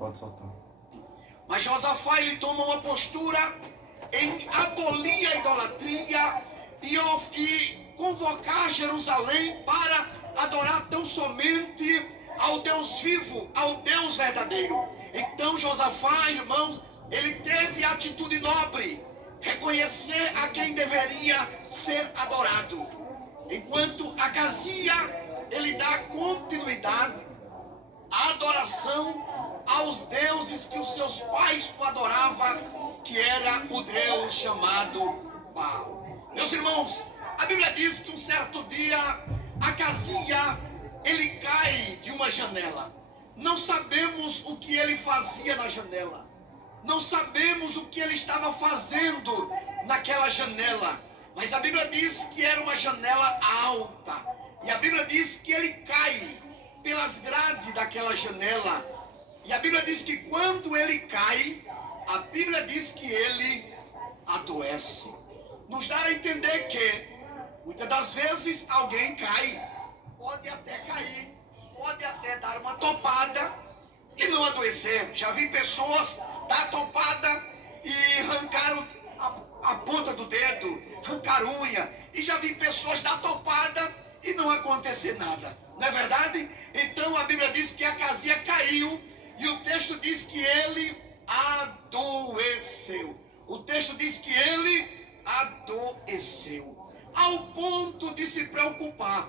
Pode soltar. Mas Josafá, ele toma uma postura em abolir a idolatria e convocar Jerusalém para adorar tão somente ao Deus vivo, ao Deus verdadeiro. Então Josafá, irmãos, ele teve a atitude nobre, reconhecer a quem deveria ser adorado. Enquanto Acazia, ele dá continuidade à adoração aos deuses que os seus pais o adoravam, que era o Deus chamado Baal. Meus irmãos, a Bíblia diz que um certo dia Acazia, ele cai de uma janela. Não sabemos o que ele fazia na janela. Não sabemos o que ele estava fazendo naquela janela. Mas a Bíblia diz que era uma janela alta. E a Bíblia diz que ele cai pelas grades daquela janela. E a Bíblia diz que quando ele cai, a Bíblia diz que ele adoece. Nos dá a entender que muitas das vezes alguém cai, pode até cair, pode até dar uma topada e não adoecer. Já vi pessoas dar topada e arrancar a ponta do dedo, arrancar unha. E já vi pessoas dar topada e não acontecer nada. Não é verdade? Então a Bíblia diz que Acazia caiu e o texto diz que ele adoeceu. O texto diz que ele adoeceu. Ao ponto de se preocupar,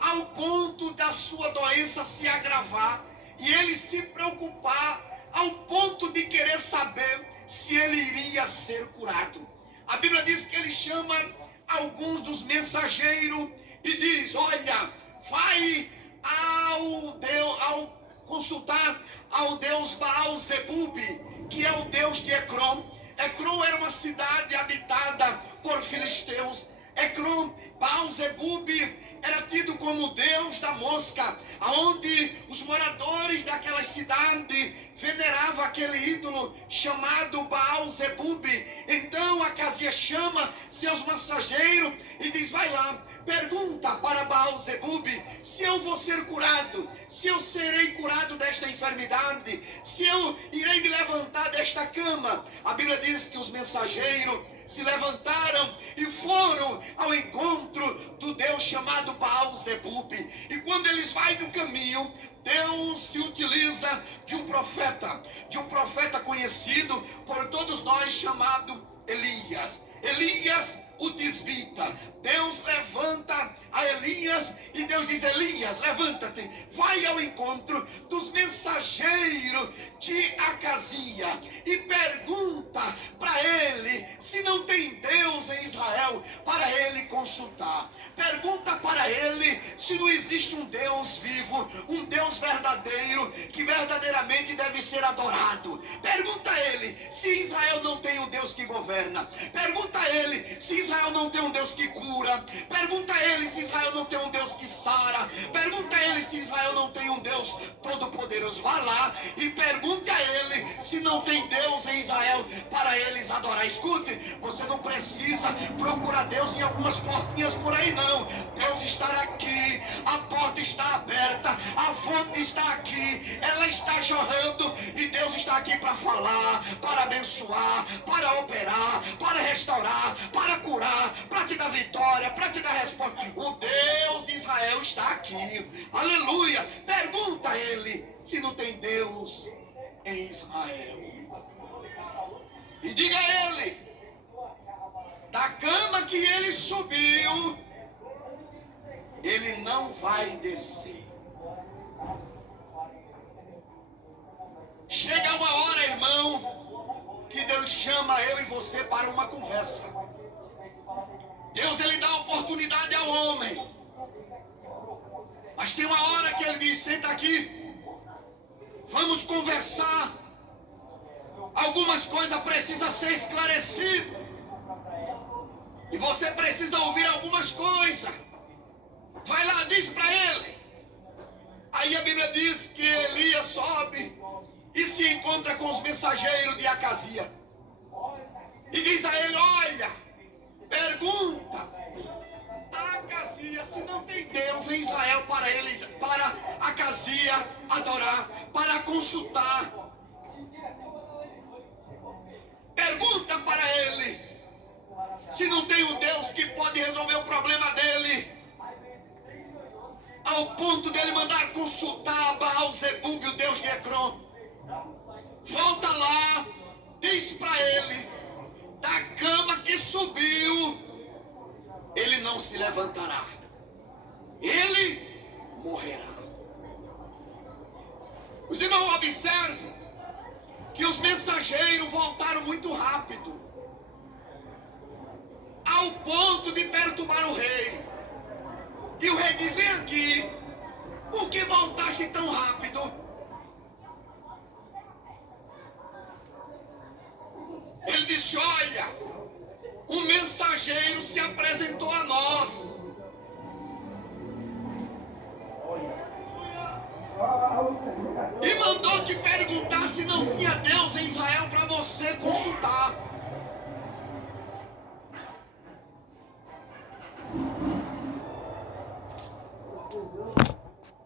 ao ponto da sua doença se agravar e ele se preocupar ao ponto de querer saber se ele iria ser curado. A Bíblia diz que ele chama alguns dos mensageiros e diz: olha, vai ao consultar ao Deus Baal-Zebub, que é o Deus de Ecrom. Ecrom era uma cidade habitada por filisteus. Ecrom, Baal-Zebub era tido como Deus da mosca, onde os moradores daquela cidade veneravam aquele ídolo chamado Baal-Zebub. Então Acazia chama seus mensageiros e diz: vai lá, pergunta para Baal-Zebub se eu vou ser curado, se eu serei curado desta enfermidade, se eu irei me levantar desta cama. A Bíblia diz que os mensageiros se levantaram e foram ao encontro do Deus chamado Baal-Zebub. E quando eles vão no caminho, Deus se utiliza de um profeta conhecido por todos nós, chamado Elias. Elias, o tisbita. Deus levanta a Elias e Deus diz: Elias, levanta-te, vai ao encontro dos mensageiros de Acazia e pergunta para ele se não tem Deus em Israel para ele consultar. Pergunta para ele se não existe um Deus vivo, um Deus verdadeiro, que verdadeiramente deve ser adorado. Pergunta a ele se Israel não tem um Deus que governa. Pergunta a ele se Israel não tem um Deus que cura. Pergunta a ele se Israel não tem um Deus que sara. Pergunta a ele se Israel não tem um Deus todo-poderoso. Vá lá e pergunte a ele se não tem Deus em Israel para eles adorar. Escute, você não precisa procurar Deus em algumas portinhas por aí, não. Deus está aqui, a porta está aberta, a fonte está aqui, ela está jorrando e Deus está aqui para falar, para abençoar, para operar, para restaurar, para curar, para te dar vitória, para te dar resposta. O Deus de Israel está aqui. Aleluia! Pergunta a ele se não tem Deus em Israel. E diga a ele, da cama que ele subiu, ele não vai descer. Chega uma hora, irmão, que Deus chama eu e você para uma conversa. Deus, ele dá oportunidade ao homem. Mas tem uma hora que ele diz: senta aqui, vamos conversar. Algumas coisas precisam ser esclarecidas. E você precisa ouvir algumas coisas. Vai lá, diz para ele. Aí a Bíblia diz que Elias sobe e se encontra com os mensageiros de Acazia. E diz a ele: olha, pergunta a Acazia se não tem Deus em Israel para Acazia adorar, para consultar. pergunta para ele se não tem um Deus que pode resolver o problema dele, ao ponto dele mandar consultar Baal-Zebub, o Deus de Ecrón. Volta lá, diz para ele, da cama que subiu, ele não se levantará, ele morrerá. Os irmãos observam que os mensageiros voltaram muito rápido, ao ponto de perturbar o rei. E o rei diz: vem aqui, por que voltaste tão rápido? Ele disse: olha, um mensageiro se apresentou a nós. E mandou te perguntar se